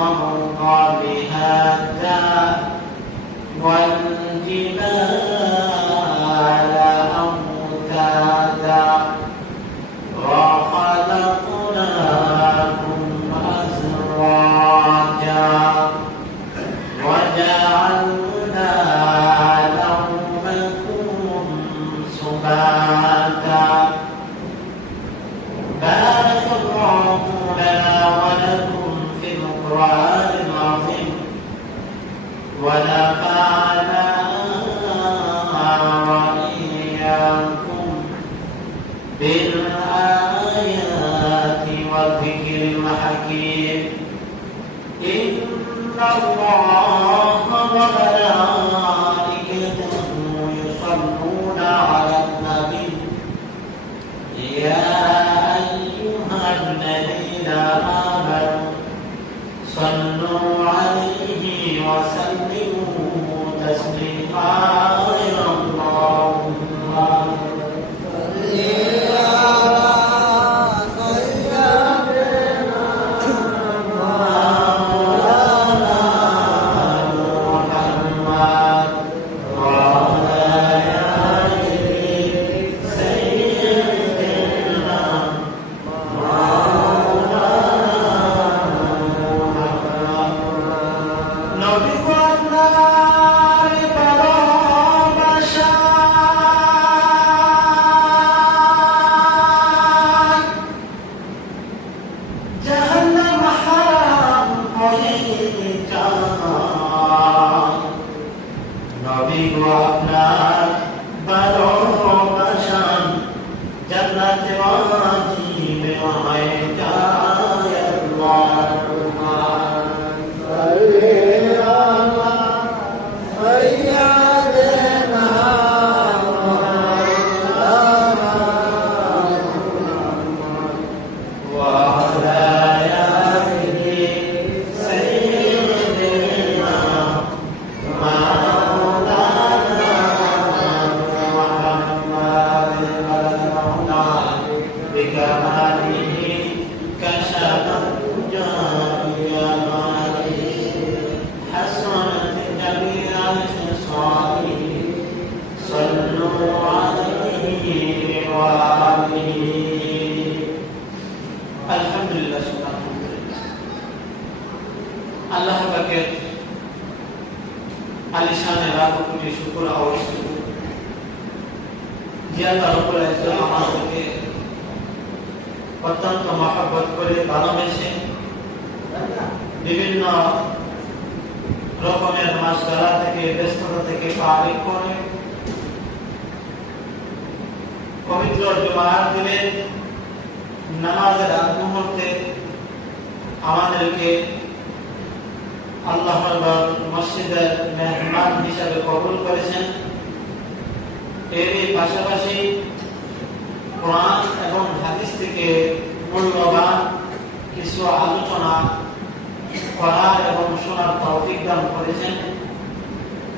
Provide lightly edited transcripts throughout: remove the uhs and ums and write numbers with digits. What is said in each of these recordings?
والأرض مهادا والجبال أوتادا وخلقناكم أزواجا وجعلنا نومكم سباتا بارك الله لنا ولكم في القرآن العظيم ونفعنا وإياكم بالآيات والذكر الحكيم إن الله وملائكته يصلون على النبي يا أيها الذين آمنوا صلوا عليه وسلموا تسليما اللهم অত্যন্ত মহব্বত করে ভালোবেসে বিভিন্ন রকমের মাসগালা থেকে ব্যস্ততা থেকে পার করে পবিত্র জুমার দিনে নামাজের আগ মুহূর্তে আমাদেরকে আল্লাহর মসজিদের মেহমান হিসাবে কবুল করেছেন। এরই পাশাপাশি কোরআন এবং হাদিস থেকে মূল্যবান কিছু আলোচনা করার এবং শোনার তৌফিক দান করেছেন।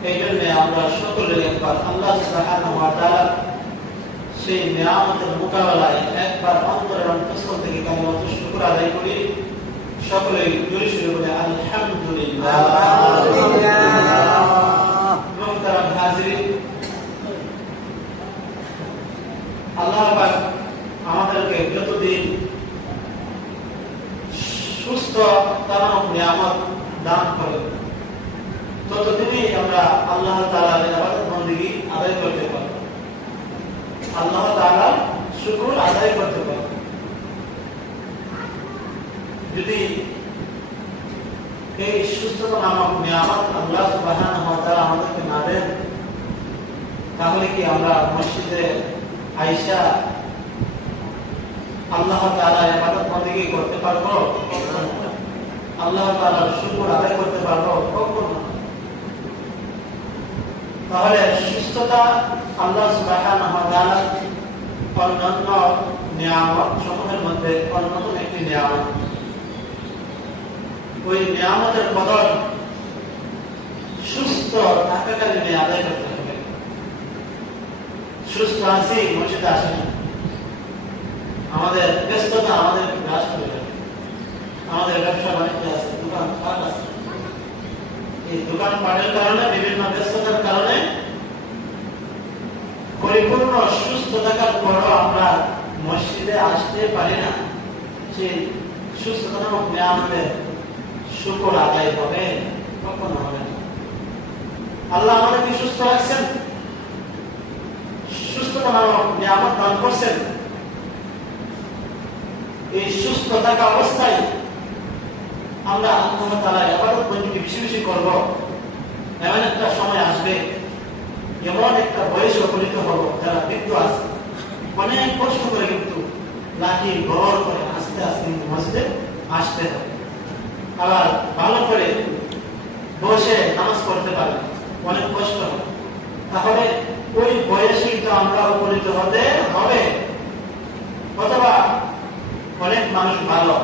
এই জন্য আমরা সকলে একবার আল্লাহ সুবহানাহু ওয়া তাআলা সেই নিয়ামতের মোকাবেলায় একবার অন্তরের অন্তঃস্থল থেকে কালিমাতুশ শুকর আদায় করি। সকলেই জোরে সোরে বলে আলহামদুলিল্লাহ। মুহতারাম হাজিরিন, আল্লাহ পাক আমাদেরকে যতদিন সুস্থ তামাম নিয়ামত দান করে ততদিনই আমরা আল্লাহ তাআলার ইবাদত বندگی আদায় করতে পারব, আল্লাহ তাআলার শুকর আদায় করতে পারব। যদি এই সুস্থতা নামক নিয়ামত আল্লাহ সুবহানাহু ওয়া তাআলা আমাদেরকে না দেন তাহলে কি আমরা মসজিদে আয়েশা আল্লাহ তাআলার ইবাদত বندگی করতে পারব? আল্লাহ তাআলার শুকর আদায় করতে পারব? কখনো। তাহলে সুস্থতা আল্লাহ সুবহানাহু ওয়া তাআলা অন্যান্য নিয়ামত সমূহের মধ্যে অন্যতম একটি নিয়ামত। ওই নিয়ামতের কদর সুস্থ থাকাকালীন আদায় করতে হবে। সুস্থ আছি, মসজিদে আসি না, আমাদের ব্যস্ততা আমাদের গ্রাস করে যাবে। আমাদের ব্যবসা বাণিজ্য আছে, দোকান দোকানপাট আছে। এই দোকানপাটের কারণে, বিভিন্ন ব্যস্ততার কারণে পরিপূর্ণ সুস্থ থাকার পরও আমরা মসজিদে আসতে পারি না। সেই সুস্থতা নামক নিয়ামতের শুকর আদায় হবে? কখনো হবে না। আল্লাহ আমাদেরকে সুস্থ রাখছেন, সুস্থতা নামক নিয়ামত দান করছেন। এই সুস্থ থাকা অবস্থায় আমরা আল্লাহ তাআলার ইবাদত বন্দেগী বেশি বেশি করব। এমন একটা সময় আসবে, এমন একটা বয়সে উপনীত হব, যারা বৃদ্ধ আছে, অনেক কষ্ট করে কিন্তু লাঠি বড় করে আস্তে আস্তে মসজিদে আসতে হবে। আবার ভালো করে বসে নামাজ পড়তে পারবে, অনেক কষ্ট হবে। তাহলে ওই বয়সে কিন্তু আমরা উপনীত হতে হবে। অথবা অনেক মানুষ ভালো,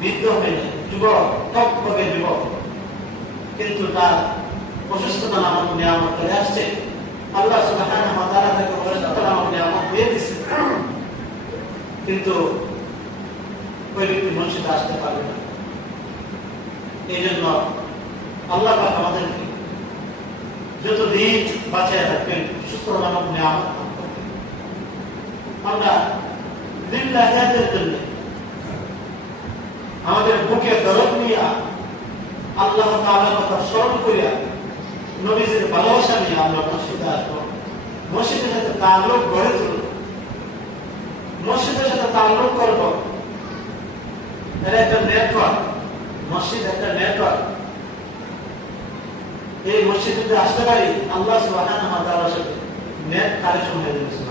বৃদ্ধ হয়ে যুবক, টকটকে যুবক, কিন্তু তার অসুস্থতা নামক নিয়ামত চলে আসছে। আল্লাহ সুবহানাহু ওয়া তাআলা তাকে অসুস্থতা নামক নিয়ামত দিয়ে দিচ্ছে, কিন্তু ওই ব্যক্তি মসজিদে আসতে পারবে না। এই জন্য আল্লাহ পাক আমাদেরকে যতদিন বাঁচিয়ে রাখবেন সুস্থতা নামক নিয়ামত আমরা লিল্লাহিয়াতের জন্য আমাদের বুকে দরদ নিয়ে আল্লাহ তাআলার কথা স্মরণ করিয়া নবীজির ভালোবাসা নিয়ে আমরা মসজিদে আসবো। মসজিদের সাথে তাল্লুক গড়ে তুলব, মসজিদের সাথে তাল্লুক করব। এটা একটা নেটওয়ার্ক, মসজিদ একটা নেটওয়ার্ক। এই মসজিদে যদি আসতে পারি, আল্লাহ সুবহানাহু ওয়া তাআলার সাথে নেট কানেকশন হয়ে যাবে।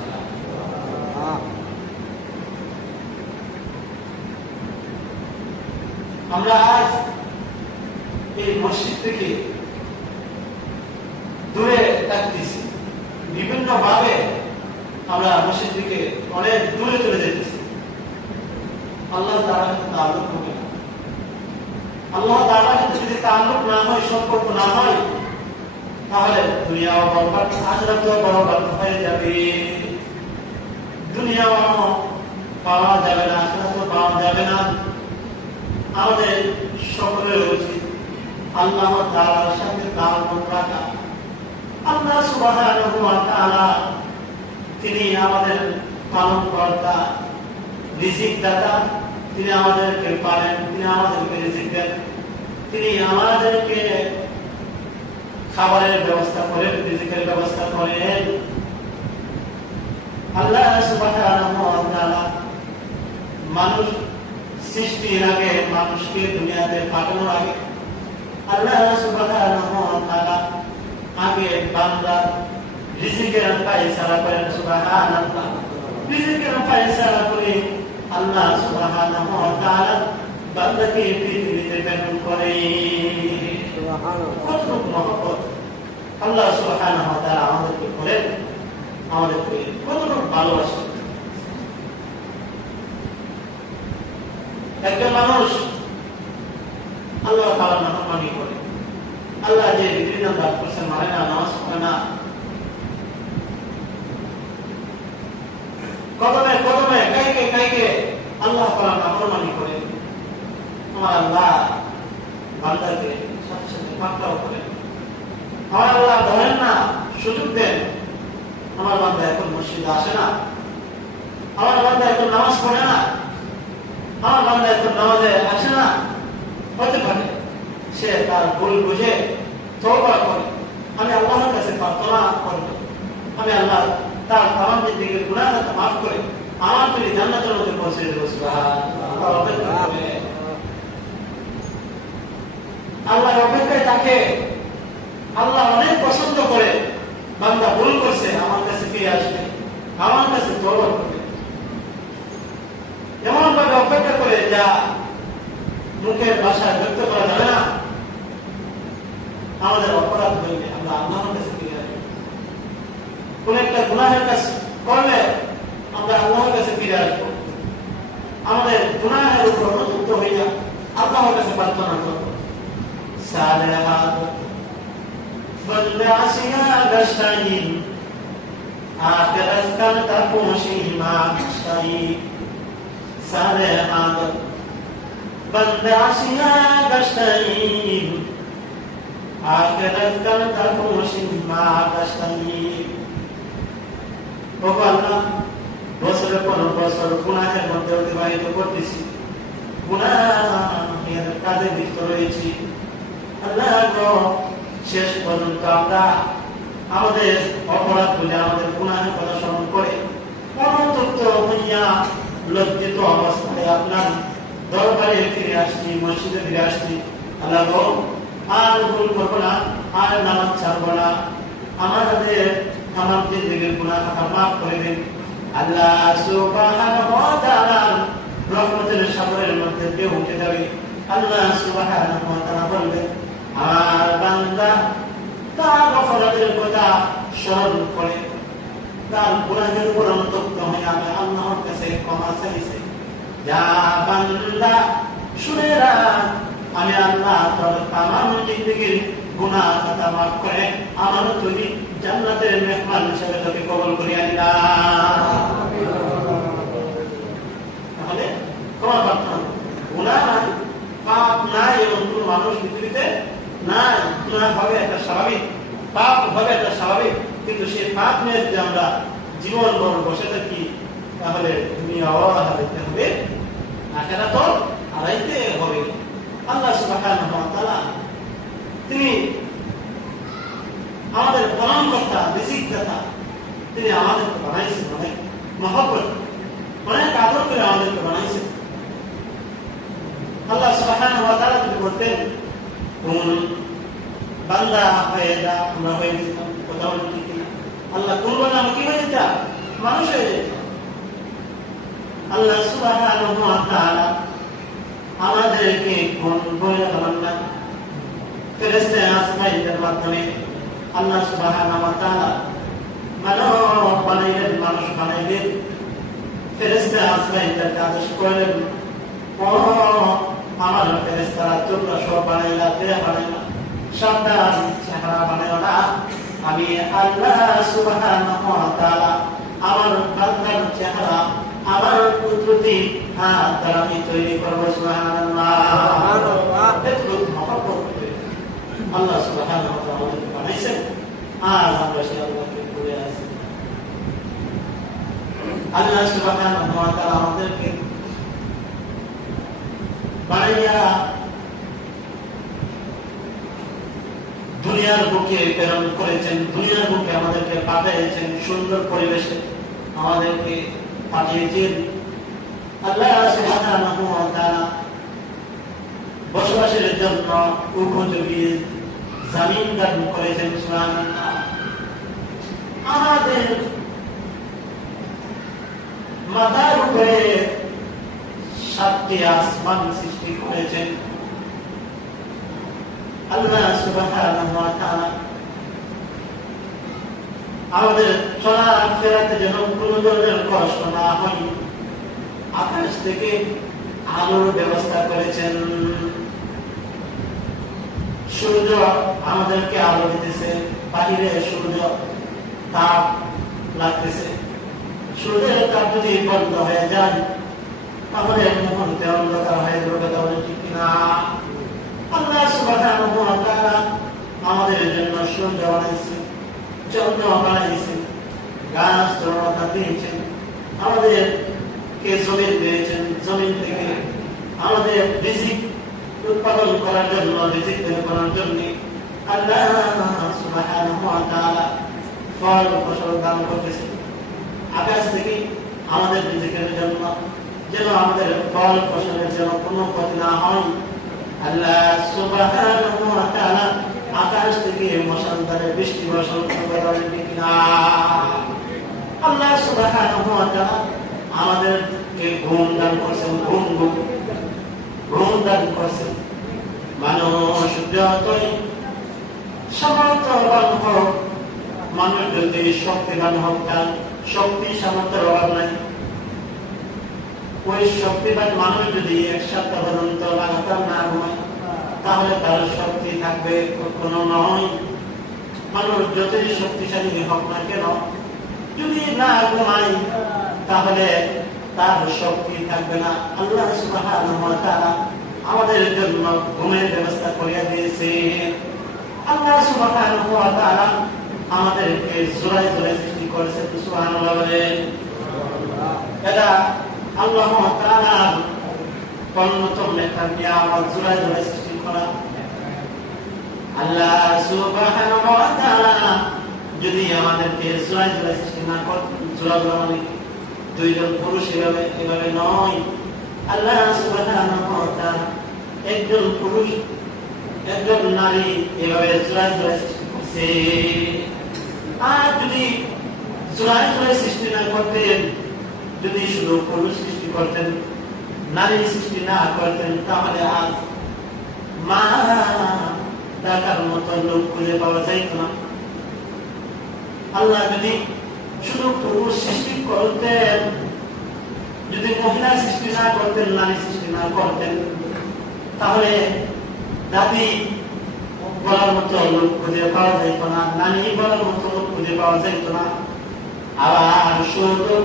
আমরা আজ এই মসজিদ থেকে দূরে থাকতেছি, বিভিন্ন ভাবে আমরা মসজিদ থেকে অনেক দূরে চলে যেতেছি। আল্লাহ তাআলার সাথে তাআল্লুক হবে না। আল্লাহ তাআলার সাথে যদি তাআল্লুক না হয়, সম্পর্ক না হয়, তাহলে দুনিয়াও বরবাদ, আখিরাতও বরবাদ হয়ে যাবে। দুনিয়াও পাওয়া যাবে না, আখিরাতও পাওয়া যাবে না। আমাদের সকলের উচিত আল্লাহ তাআলার সাথে তাআল্লুক রাখা। আল্লাহ সুবহানাহু ওয়া তাআলা তিনি আমাদের পালনকর্তা, রিজিক দাতা। তিনি আমাদেরকে পালেন, তিনি আমাদেরকে রিজিক দেন, তিনি আমাদেরকে খাবারের ব্যবস্থা করেন, রিজিকের ব্যবস্থা করেন। আল্লাহ সুবহানাহু ওয়া তাআলা মানুষ সৃষ্টির আগে, মানুষকে দুনিয়াতে পাঠানোর আগে আল্লাহ সুবহানাহু ওয়া তাআলা আগে বান্দার রিজিকের ফায়সালা করেন। সুবহানাল্লাহ। রিজিকের ফায়সালা করে আল্লাহ সুবহানাহু ওয়া তাআলা বান্দাকে পৃথিবীতে প্রেরণ করে। সুবহানাল্লাহ। কত মহব্বত আল্লাহ সুবহানাহু ওয়া তাআলা আমাদেরকে করেন, আমাদেরকে কতটুকু ভালোবাসেন। একজন মানুষ আল্লাহ তাআলার নাফরমানি করে, আল্লাহ যে বিধিবিধান দান করেছেন মানে না, নামাজ পড়ে না, কদমে কদমে কাইকে কাইকে আল্লাহ তাআলার নাফরমানি করে, আমার আল্লাহ বান্দাকে সাথে সাথে পাকড়াও করেন। আমার আল্লাহ ধরেন না, সুযোগ দেন। আমার বান্দা এখন মসজিদে আসে না, আমার বান্দা এখন নামাজ পড়ে না, আমার বান্দা এখন নামাজে আসে না। হতে পারে সে তার ভুল বুঝে তওবা করে, আমি আল্লাহর কাছে প্রার্থনা করব, আমি আল্লাহ তার তামাম জিন্দেগীর গুনাহকে মাফ করে আমার তিনি জান্নাতের মধ্যে পৌঁছে দেব। সুবহানাল্লাহ। আল্লাহর অপেক্ষায় থাকে। আল্লাহ অনেক পছন্দ করে বান্দা ভুল করছে, আমার কাছে ফিরে আসবে, আমার কাছে তওবা করবে। এমন ভাবে অপেক্ষা করে যা মুখের ভাষায় ব্যক্ত করা যাবে না। আমাদের অপরাধ হইলে আমরা আল্লাহর কাছে ফিরে আসবো। কোন একটা গুনাহের কাজ করলে আমরা আল্লাহর কাছে ফিরে আসবো। আমাদের গুনাহের উপর অনুতপ্ত হইয়া আল্লাহর কাছে প্রার্থনা করবো। সালেহাত বললে আসিয়া গশাইন আখিরাত কাল তাকুশি মা শাই। সালেহাত بند عشنا قشتين آخرت كانت أكوش ما قشتين আল্লাহ বছরের পর বছর গুনাহের মধ্যে অতিবাহিত করতেছি, গুনাহের কাজে লিপ্ত রয়েছি। আল্লাহ শেষ পর্যন্ত আমরা আমাদের অপরাধ বলে আমাদের গুনাহের কথা স্মরণ করে অনুতপ্ত হইয়া লজ্জিত অবস্থায় আপনার দরবারে ফিরে আসছি, মসজিদে ফিরে আসছি। আল্লাহ আর ভুল করবো না, আর নামাজ ছাড়বো না, আমাদের আমার জিন্দেগীর গুনাহ মাফ করে দিন। আল্লাহ সুবহানাহু ওয়া তাআলা রহমতের সাগরের মধ্যে ঢেউ উঠে যাবে। আল্লাহ সুবহানাহু ওয়া তাআলা বলবেন, আর বান্দা তার অপরাধের কথা স্মরণ করে তার গুনাহের উপর অনুতপ্ত হয়ে আমি আল্লাহর কাছে ক্ষমা চাইছি। যা বান্দা শুনে রাখ, আমি আল্লাহ তোর তামাম জিন্দেগীর গুনাহ খাতা মাফ করে আমার তৈরি জান্নাতের মেহমান হিসেবে তোকে কবুল করিয়া দিলাম। তাহলে ক্ষমা প্রার্থনা, গুনাহ নাই, পাপ নাই, এমন কোন মানুষ পৃথিবীতে নাই। গুনাহ হবে এটা স্বাভাবিক, পাপ হবে এটা স্বাভাবিক, কিন্তু সেই পাপ নিয়ে যদি আমরা জীবন ভর বসে থাকি তাহলে দুনিয়া হারাইতে হবে, আখিরাত হারাইতে হবে। আল্লাহ সুবহানাহু ওয়া তাআলা তিনি আমাদের পালনকর্তা, রিজিকদাতা, তিনি আমাদেরকে বানাইছেন অনেক মহব্বত, অনেক আদর করে আমাদেরকে বানাইছেন। আল্লাহ সুবহানাহু ওয়া তাআলা তিনি বলতেন, কোন বান্দা হয়ে যা, আমরা হয়ে যেতাম। কথা বলি ঠিক না? আল্লাহ কোন বান্দা কি হয়ে যেতাম? মানুষ হয়ে যেতাম। আল্লাহ সুবহানাহু ওয়া তাআলা আমাদেরকে কোন বইয়া বানান না, ফেরেশতা আসমাইনের মাধ্যমে আল্লাহ সুবহানাহু ওয়া তাআলা মানব বানাইলেন, মানুষ বানাইলেন, ফেরেশতা আসমাইনকে আদেশ করলেন, ও আমার ফেরেশতারা তোমরা সব বানাইলা, দেহ বানাইলা, সাবধান চেহারা বানাইও না। আমি আল্লাহ সুবহানাহু ওয়া তাআলা আমার বান্দার চেহারা, আমার কুদরতি হাত দ্বারা আমি তৈরি করবো। সুবহানাল্লাহ। আল্লাহ সুবহানাহু ওয়া তাআলা আমাদেরকে বানাইছেন, আর আমরা সেই আল্লাহকে ভুলে আছি। আল্লাহ সুবহানাহু ওয়া তাআলা আমাদেরকে বানাইয়া দুনিয়ার বুকে প্রেরণ করেছেন, দুনিয়ার বুকে আমাদেরকে পাঠিয়েছেন, সুন্দর পরিবেশে আমাদেরকে পাঠিয়েছেন। আল্লাহ সুবহানাহু ওয়া তাআলা বসবাসের জন্য উপযোগী জমিন দান করেছেন। সুবহানাল্লাহ। আমাদের মাথার উপরে 7টি আসমান সৃষ্টি করেছেন আল্লাহ সুবহানাহু ওয়া তাআলা। আমাদের চলাফেরাতে যেন কোনো ধরনের কষ্ট না হয়, আকাশ থেকে আলোর ব্যবস্থা করেছেন। সূর্য আমাদেরকে আলো দিতেছে, বাহিরে সূর্য তাপ লাগতেছে, সূর্যের তাপ যদি বন্ধ হয়ে যায় তাহলে মুহূর্তে অন্ধকার হয়ে যাবে। তাহলে ঠিক না? আল্লাহ সুবহানাহু ওয়া তাআলা আমাদের জন্য সূর্য বানাইছেন, চন্দ্র বানাইছেন, গাছ তরুণতা দিয়েছেন, আমাদেরকে জমিন দিয়েছেন, জমিন থেকে আমাদের রিজিক উৎপাদন করার জন্য, রিজিক তৈরি করার জন্য আল্লাহ সুবহানাহু ওয়া তাআলা ফল ফসল দান করতেছেন। আকাশ থেকে আমাদের রিজিকের জন্য যেন আমাদের ফল ফসলের যেন কোনো ক্ষতি না হয়, আল্লাহ সুবহানাহু ওয়া তাআলা আকাশ থেকে মশালধারে বৃষ্টি বর্ষণ করেন। ঠিক না? আল্লাহ সুবহানাহু ওয়া তাআলা আমাদেরকে ঘুম দান করছেন, ঘুম দান করছেন। মানুষ যতই সামর্থ্যবান হোক, মানুষ যদি শক্তিবান হোক, তার শক্তি সামর্থ্যের অভাব নাই। ওই শক্তিবান মানুষ যদি 1 সপ্তাহ পর্যন্ত লাগাতার না ঘুমায় তাহলে তার শক্তি থাকবে? কখনো নয়। মানুষ যতই শক্তিশালী হোক না কেন, যদি না ঘুমায় তাহলে তার শক্তি থাকবে না। আল্লাহ সুবহানাহু ওয়া তাআলা আমাদের জন্য ঘুমের ব্যবস্থা করিয়া দিয়েছেন। আল্লাহ সুবহানাহু ওয়া তাআলা আমাদেরকে জোড়ায় জোড়ায় সৃষ্টি করেছেন। সুবহানাল্লাহ বলেন। এটা আল্লাহ তাআলার অন্যতম একটা নিয়ামত, জোড়ায় জোড়ায় সৃষ্টি করা। আল্লাহ সুবহানাহু ওয়া তাআলা যদি আমাদেরকে জোড়ায় জোড়ায় সৃষ্টি না করতেন, জোড়া জোড়া মানে দুইজন পুরুষ এভাবে নয়, আল্লাহ সুবহানাহু ওয়া তাআলা একজন পুরুষ একজন নারী এভাবে জোড়ায় জোড়ায় সৃষ্টি করছে। আর যদি জোড়ায় জোড়ায় সৃষ্টি না করতেন, যদি শুধু পুরুষ সৃষ্টি করতেন, নারী সৃষ্টি না করতেন, তাহলে আজ মা ডাকার মতো লোক খুঁজে পাওয়া যাইত না। আল্লাহ যদি শুধু পুরুষ সৃষ্টি করতেন, যদি মহিলা সৃষ্টি না করতেন, নারী সৃষ্টি না করতেন, তাহলে দাদি বলার মতো লোক খুঁজে পাওয়া যাইত না, নানি বলার মতো লোক খুঁজে পাওয়া যাইত না। আবার শুধু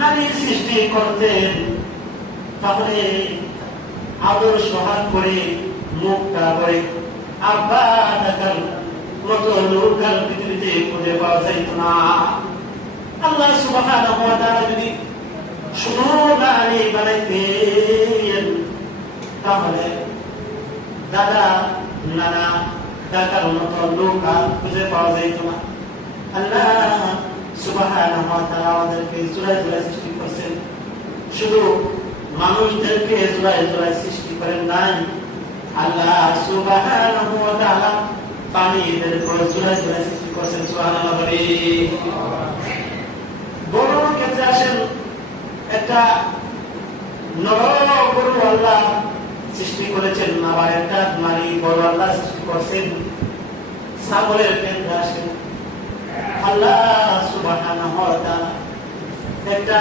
নারী সৃষ্টি করতেন, তাহলে আদর সোহাগ করে মুখটা করে আব্বা ডাকার মতো লোক আর পৃথিবীতে খুঁজে পাওয়া যাইত না। আল্লাহ সুবহানাহু ওয়া তাআলা যদি শুধু নারী বানাইতেন, তাহলে দাদা নানা ডাকার মতো লোক আর খুঁজে পাওয়া যাইত না। আল্লাহ সুবহানাহু ওয়া তাআলা আমাদেরকে জোড়ায় জোড়ায় সৃষ্টি করছেন। শুধু মানুষদেরকে জোড়ায় জোড়ায় সৃষ্টি করেন নাই, আল্লাহ সুবহানাহু ওয়া তাআলা প্রাণীদেরকে জোড়ায় জোড়ায় সৃষ্টি করছেন। সুবহানাল্লাহ। বড় ক্ষেত্রে আসেন, একটা নর গরু আল্লাহ সৃষ্টি করেছেন, আবার একটা নারী বড় আল্লাহ সৃষ্টি করছেন। ছাগলের কেন্দ্রে আসেন, আল্লাহ সুবহানাহু ওয়া তাআলা একটা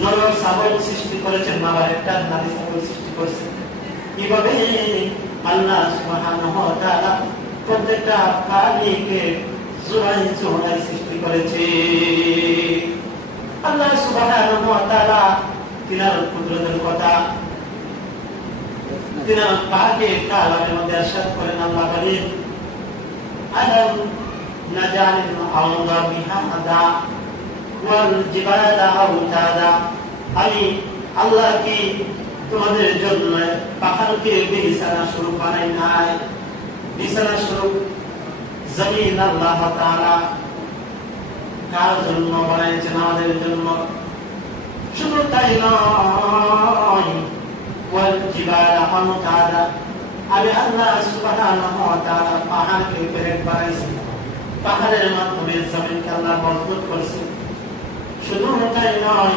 নর ছাগল সৃষ্টি করেছেন, আবার একটা নারী ছাগল সৃষ্টি করেছেন। কিভাবে আল্লাহ সুবহানাহু ওয়া তাআলা প্রত্যেকটা প্রাণীকে জোড়ায় জোড়ায় সৃষ্টি করেছে। আল্লাহ সুবহানাহু ওয়া তাআলা তিনার কুদরতের কথা তিনার পাকে কালামের মধ্যে ইরশাদ করেন। আল্লাহ বলেন, আলাম নাজালিল আরদা বিহাদা ওয়াল জিবালা আওতাদা। আমি আল্লাহ কি তোমাদের জন্য পাহাড়কে বিছানা স্বরূপ বানাই নাই? বিছানা স্বরূপ জমিন আল্লাহ তাআলা কার জন্য বানাইছেন? আমাদের জন্য। শুধু তাই নয়, ওয়াল জিবালা আওতাদা, আমি আল্লাহ সুবহানাহু ওয়া তাআলা পাহাড়কে পেরেক বানাইছি, পাহাড়ের মাধ্যমে জমিনকে আল্লাহ মজবুত করেছেন। শুধু তাই নয়,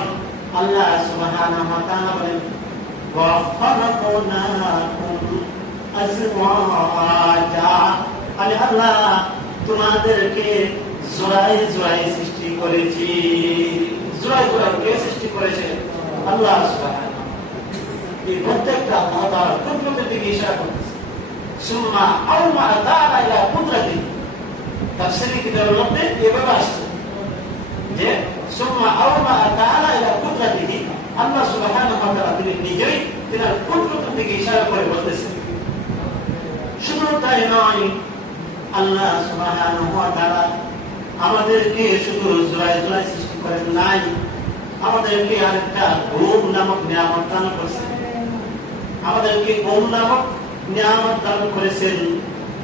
আল্লাহ সুবহানাহু ওয়া তাআলা বলেন, ওয়া খালাকনাকুম আজওয়াজা, আমি আল্লাহ তোমাদেরকে জোড়ায় জোড়ায় সৃষ্টি করেছি। জোড়ায় জোড়ায় কে সৃষ্টি করেছে? আল্লাহ সুবহানাহু। এই প্রত্যেকটা আল্লাহ তাআলার কুদরতের দিকে ইশারা করতেছে। সুম্মা আওমা তাআলা ইলা কুদরতি, তাফসীরে কিতাবের মধ্যে এভাবে আসছে যে সুম্মা আওমা তাআলা ইলা কুদরতিহি, আল্লাহ সুবহানাহু ওয়া তাআলা তিনি নিজেই তিনার কুদরতের দিকে ইশারা করে বলতেছেন। শুধু তাই নয়, আল্লাহ সুবহানাহু ওয়া তাআলা আমাদেরকে শুধু জোড়ায় জোড়ায় সৃষ্টি করেন নাই, আমাদেরকে আরেকটা ঘুম নামক নিয়ামত দান করেছেন। আমাদেরকে ঘুম নামক নিয়ামত দান করেছেন।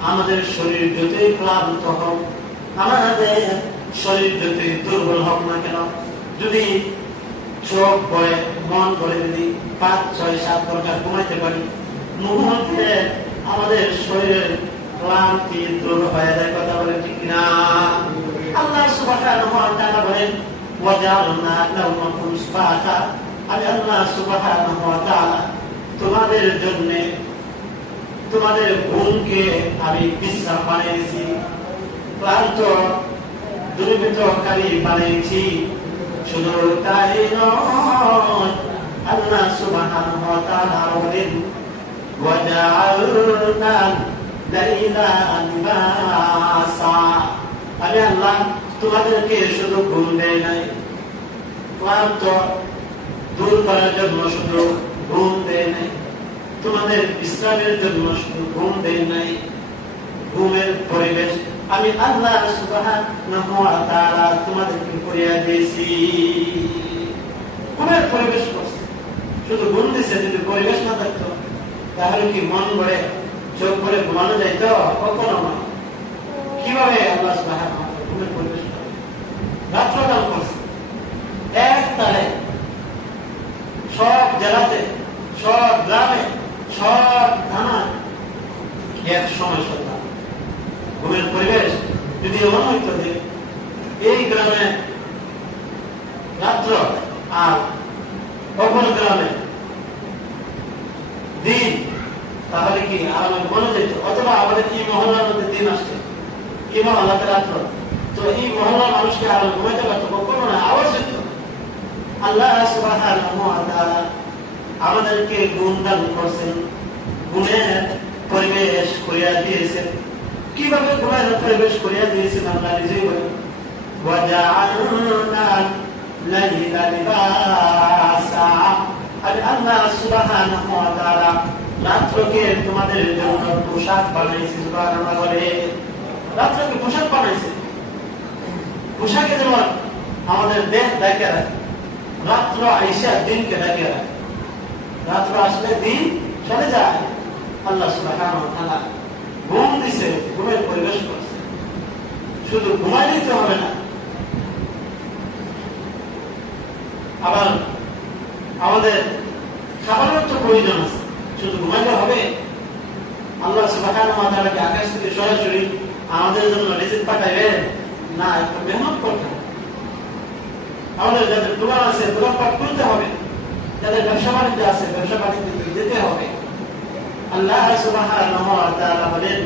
আমাদের শরীর যতই ক্লান্ত হোক, আমাদের শরীর যতই দুর্বল হোক না কেন, যদি চোখ ভরে মন ভরে যদি 5, 6, 7 ঘন্টা ঘুমাইতে পারি, মুহূর্তে আমাদের শরীরের ক্লান্তি দূর হয়ে যায়। কথা বলে ঠিক না? আল্লাহ সুবহানাহু ওয়া তাআলা বলেন, ওয়াজআলনা নাওমাকুম সুবহাতা, আমি আল্লাহ সুবহানাহু ওয়া তাআলা তোমাদের জন্য তোমাদের ঘুমকে আমি বিশ্রাম বানিয়েছি, ক্লান্ত দুর্বৃত্তকারী বানিয়েছি। শুধু তাই নয়, আল্লাহ সুবহানাহু ওয়া তাআলা বলেন, ওয়াজআলনা লাইলা লিবাসা, আমি আল্লাহ তোমাদেরকে শুধু ঘুম দেয় নাই, ক্লান্ত দূর করার জন্য শুধু ঘুম দেয় নাই, তোমাদের বিশ্রামের জন্য শুধু ঘুম দেন নাই, ঘুমের পরিবেশ আমি আল্লাহ সুবহানাহু ওয়া তাআলা তোমাদেরকে করিয়া দিয়েছি। ঘুমের পরিবেশ করছে, শুধু ঘুম দিছে। যদি পরিবেশ না থাকতো তাহলে কি মন ভরে চোখ ভরে ঘুমানো যাইত? কখনো নয়। কিভাবে আল্লাহ সুবহানাহু ওয়া তাআলা ঘুমের পরিবেশ করে? রাত্রকাল করছে এক তালে, সব জেলাতে, সব গ্রামে, সব থানায় এক সময় সন্তান ঘুমের পরিবেশ। যদি এমন হইতো যে এই গ্রামে রাত্র আর অপর গ্রামে দিন, তাহলে কি আরামে ঘুমানো যেত? অথবা আমাদের এই মহল্লার মধ্যে দিন আসছে, এই মহল্লাতে রাত্র, তো এই মহল্লার মানুষকে আরামে ঘুমাইতে পারতো? কখনো না, আবশ্যক। আল্লাহ সুবহানাহু ওয়া তাআলা আমাদেরকে ঘুম দান করছেন, ঘুমের পরিবেশ করিয়া দিয়েছেন। কিভাবে ঘুমের পরিবেশ করিয়া দিয়েছেন আল্লাহ নিজেই বলেন, ওয়াজআলনা লাইলা লিবাসা। আমি আল্লাহ সুবহানাহু ওয়া তাআলা রাত্রকে তোমাদের জন্য পোশাক বানাইছি। সুবহানাল্লাহ বলে, রাত্রকে পোশাক বানাইছে। পোশাকে যেমন আমাদের দেহ ঢেকে রাখে, রাত্র আইসা দিনকে ঢেকে রাখে। রাত্র আসলে দিন চলে যায়। আল্লাহ সুবহানাহু ওয়া তাআলা ঘুম দিছে, ঘুমের পরিবেশ করছে। শুধু ঘুমাই দিতে হবে না, আবার আমাদের খাবারের তো প্রয়োজন আছে। শুধু ঘুমাইতে হবে? আল্লাহ সুবহানাহু ওয়া তাআলা কি আকাশ থেকে সরাসরি আমাদের জন্য রিজিক পাঠাইবেন? না, একটু মেহনত করতে হবে। আমাদের যাদের দোকান আছে, দোকানপাট খুলতে হবে। যাদের ব্যবসা বাণিজ্য আছে, ব্যবসা বাণিজ্য যেতে হবে। আল্লাহ সুবহানাহু ওয়া তাআলা বলেন,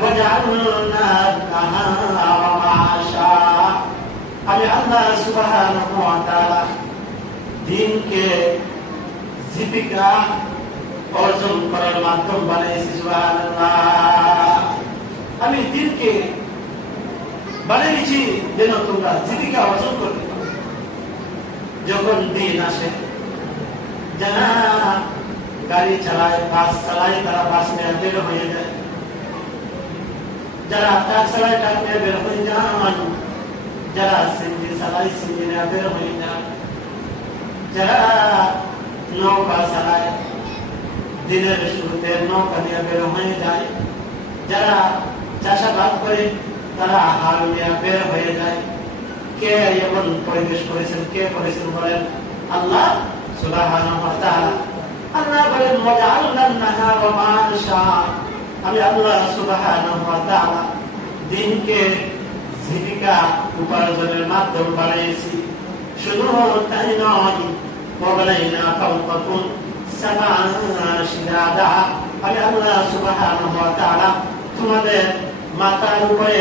ওয়াজআলনা নাহারা মাআশা। আমি আল্লাহ সুবহানাহু ওয়া তাআলা দিনকে জীবিকা অর্জন করার মাধ্যম বানিয়েছি। সুবহানাল্লাহ। আমি দিনকে বানিয়েছি যেন তোমরা জীবিকা অর্জন করতে পারো। যখন দিন আসে, যারা গাড়ি চালায়, বাস চালায়, তারা বাস নিয়ে বের হয়ে যায়। যারা ট্রাক চালায়, ট্রাক নিয়ে বের হয়ে যান। যারা সিএনজি চালায়, সিএনজি নিয়ে বের হয়ে যান। যারা নৌকা চালায়, দিনের শুরুতে নৌকা নিয়ে বের হয়ে যায়। যারা চাষাবাদ করে, তারা হাল নিয়ে বের হয়ে যায়। কে এমন পরিবেশ করেছেন? কে করেছেন বলেন? আল্লাহ সুবহানাহু ওয়া তাআলা। আল্লাহ বলেন, ওয়াজআলনা নাহারা মাআশা। আমি আল্লাহ সুবহানাহু ওয়া তাআলা দিনকে জীবিকা উপার্জনের মাধ্যম বানিয়েছি। শুধু তাই নয়, ওয়াবানাইনা ফাওকাকুম সাবআন শিদাদা। আমি আল্লাহ সুবহানাহু ওয়া তাআলা তোমাদের মাথার উপরে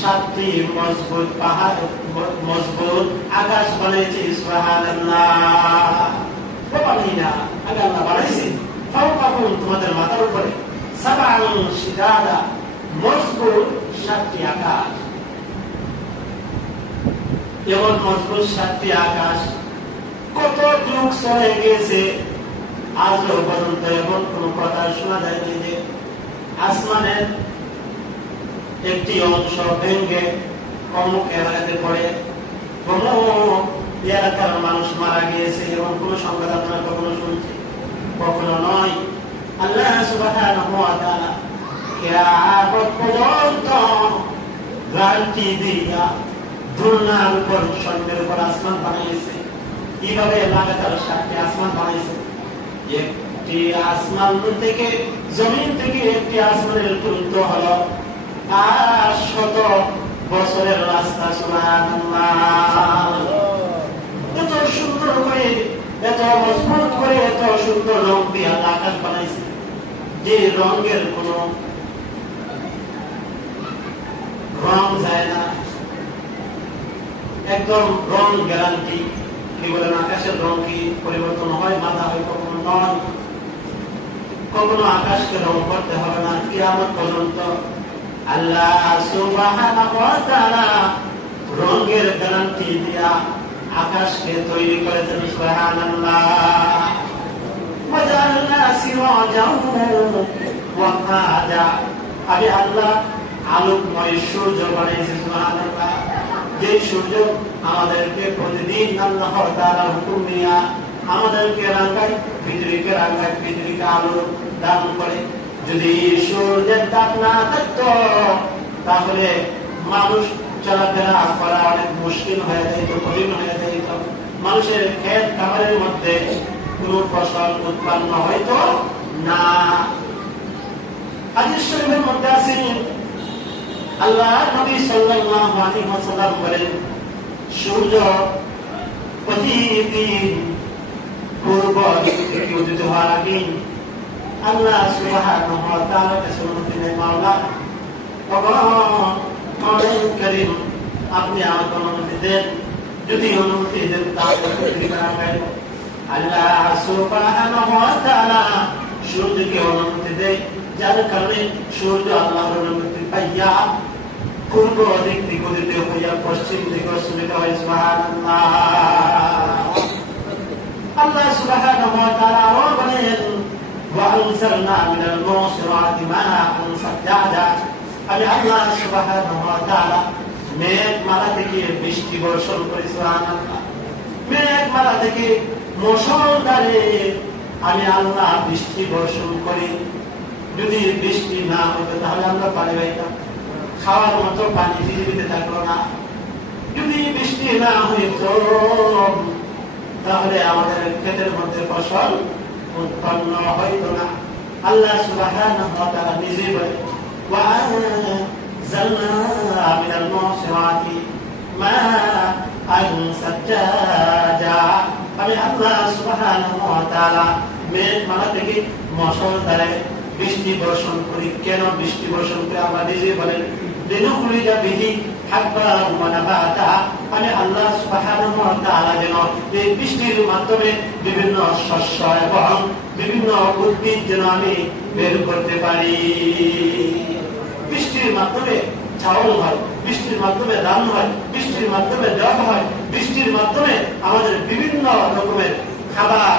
7টি মজবুত পাহাড়, মজবুত আকাশ বানিয়েছি। সুবহানাল্লাহ। ওয়াবানাইনা, আমি আল্লাহ বানাইছি ফাওকাকুম তোমাদের মাথার উপরে সাবআন শিদাদা, মজবুত 7টি আকাশ। এমন মজবুত 7টি আকাশ কত যুগ চলে গেছে, আজও পর্যন্ত এমন কোন কথা শোনা যায়নি যে আসমানের একটি অংশ ভেঙে অমুক এলাকাতে পড়ে কোন এলাকার মানুষ মারা গিয়েছে, এমন কোন সংবাদ আপনারা কখনো শুনছি? কখনো নয়। আল্লাহ সুবহানাহু ওয়া তাআলা কিয়ামত পর্যন্ত গ্যারান্টি দিয়া দুনিয়ার উপর, স্বর্গের উপর আসমান বানাইছে। কিভাবে? লাগাতার 7টি আসমান বানাইছে। একটি আসমান থেকে, জমিন থেকে একটি আসমানের দূরত্ব হলো 800 বছরের রাস্তা। সুবহানাল্লাহ। এত সুন্দর করে, এত মজবুত করে, এত সুন্দর রং দিয়ে আকাশ বানাইছে, যে রঙের কোন রং যায় না, একদম রং গ্যারান্টি। কি বলেন? আকাশের রং কি পরিবর্তন হয়? মাথা হয়? কখনো নয়। কখনো আকাশকে রং করতে হবে না কিয়ামত পর্যন্ত। আল্লাহ সুবহানাহু ওয়া তাআলা রঙের গ্যারান্টি দিয়া আকাশকে তৈরি করেছেন। সুবহানাল্লাহ। সিরাজাহু ওয়া হাজা, আমি আল্লাহ আলোকময় সূর্য বানিয়েছি। সুবহানাল্লাহ। যে সূর্য আমাদেরকে প্রতিদিন আল্লাহ তাআলার হুকুম নিয়ে আমাদেরকে রাঙায়, পৃথিবীকে রাঙায়, পৃথিবীকে আলো দান করে। যদি সূর্যের তাপ না থাকতো তাহলে মানুষ চলাফেরা করা অনেক মুশকিল হয়ে যেত, কঠিন হয়ে যেত। মানুষের ক্ষেত খামারের মধ্যে কোনো ফসল উৎপন্ন হইতো না। হাদিস শরীফের মধ্যে আছে আল্লাহ নবী সাল্লাল্লাহু আলাইহি ওয়াসাল্লাম বলেন, সূর্য প্রতিদিন পূর্ব দিক থেকে উদিত হওয়ার আগে আল্লাহ সুবহানাহু ওয়া তাআলা কাছে অনুমতি নেয়, মাওলা মাওলাই করিম, আপনি আমাকে অনুমতি দেন। যদি অনুমতি দেন তাহলে পৃথিবীকে রাঙাইব। আল্লাহ সুবহানাহু ওয়া তাআলা সূর্যকে অনুমতি দেয়, যার কারণে সূর্য আল্লাহর অনুমতি পাইয়া পূর্ব দিক থেকে উদিত হইয়া পশ্চিম দিকে অস্তমিত হয়। সুবহানাল্লাহ। আল্লাহ সুবহানাহু ওয়া তাআলা আরো বলেন, ওয়া আনজালনা মিনাল মুসিরাতি মাআন সাজ্জাজা, আমি আল্লাহ সুবহানাহু ওয়া তাআলা মেঘমালা থেকে বৃষ্টি বর্ষণ করি। সুবহানাল্লাহ। মেঘমালা থেকে মুষলধারে আমি আল্লাহ বৃষ্টি বর্ষণ করি। যদি বৃষ্টি না হতো তাহলে আমরা পানি পাইতাম, খাওয়ার মতো পানি পৃথিবীতে থাকলো না। যদি বৃষ্টি না হইতো তাহলে আমাদের ক্ষেতের মধ্যে ফসল উৎপন্ন হইতো না। আল্লাহ সুবহানাহু ওয়া তাআলা নিজে বলেন, ওয়া আনজালনা মিনাল মুসিরাতি মাআন সাজ্জাজা, আমি আল্লাহ সুবহানাহু ওয়া তাআলা মেঘমালা থেকে মুষলধারে বৃষ্টি বর্ষণ করি। কেন বৃষ্টি বর্ষণ করে আমরা নিজে বলেন, লিনুখরিজা বিহি হাব্বান ওয়া নাবাতা, আমি আল্লাহ সুবহানাহু ওয়া তাআলা যেন এই বৃষ্টির মাধ্যমে বিভিন্ন শস্য এবং বিভিন্ন উদ্ভিদ যেন আমি বের করতে পারি। বৃষ্টির মাধ্যমে চাউল হয়, বৃষ্টির মাধ্যমে ধান হয়, বৃষ্টির মাধ্যমে ডাব হয়, বৃষ্টির মাধ্যমে আমাদের বিভিন্ন রকমের খাবার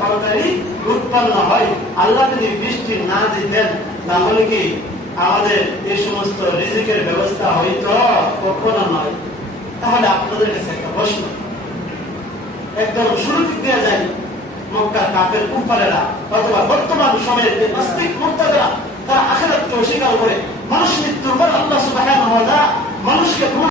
তরকারি উৎপন্ন হয়। আল্লাহ যদি বৃষ্টি না দিতেন তাহলে কি আমাদের এই সমস্ত রিজিকের ব্যবস্থা হইতো? কখনো নয়। তাহলে আপনাদের কাছে একটা প্রশ্ন, একদম শুরু থেকে যায়, মক্কার কাফের কুফারেরা অথবা বর্তমান সময়ের যে নাস্তিক মুরতাদরা, তারা আখিরাতকে অস্বীকার করে মানুষ মৃত্যুর পর আল্লাহ সুবহানাহু ওয়া তাআলা মানুষকে